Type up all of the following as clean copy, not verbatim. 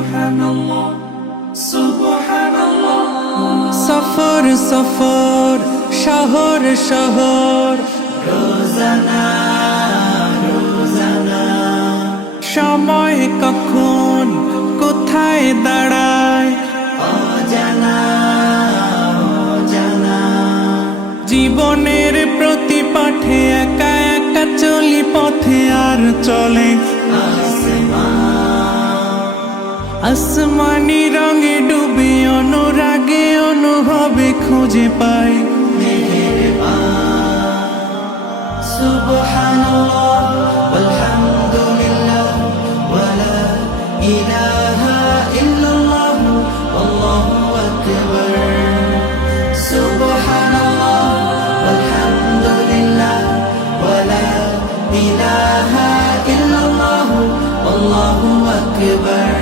সুবহানাল্লাহ সুবহানাল্লাহ। সফর সফর শহর শহর রোজানা রোজানা, সময় কখন কোথায় দাঁড়ায় অজানা অজানা। জীবনের প্রতি পাঠে একা একা চলি পথে আর চলে আসমানি রঙে ডুবে অনুরাগে অনুভবে খুঁজে পাই সুবহানাল্লাহ ওয়ালহামদুলিল্লাহ ওয়ালা ইলাহা ইল্লাল্লাহ আল্লাহু আকবার। সুবহানাল্লাহ ওয়ালহামদুলিল্লাহ ওয়ালা ইলাহা ইল্লাল্লাহ আল্লাহু আকবার।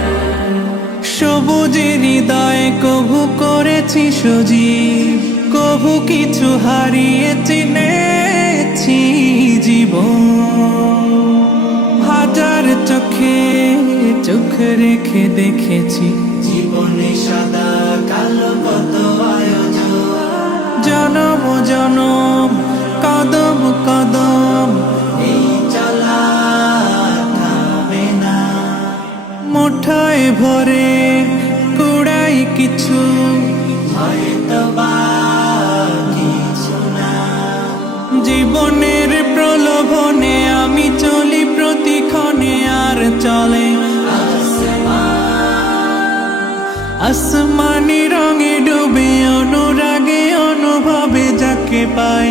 সবুজের হৃদয়ে কভু করেছি সজীব, কভু কিছু হারিয়ে চিনেছি জীবন। হাজার চোখে চোখ রেখে দেখেছি জীবনে সাদা কালো কত আয়োজন, জনম জনম কদম কদম এই চলা থামে না। মুঠোয় ভরে কুড়াই কিছু হয়তো বা কিছু না। জীবনের প্রলোভনে আমি চলি প্রতিক্ষণে আর চলে আসমানি রঙে ডুবে অনুরাগে অনুভবে যাকে পাই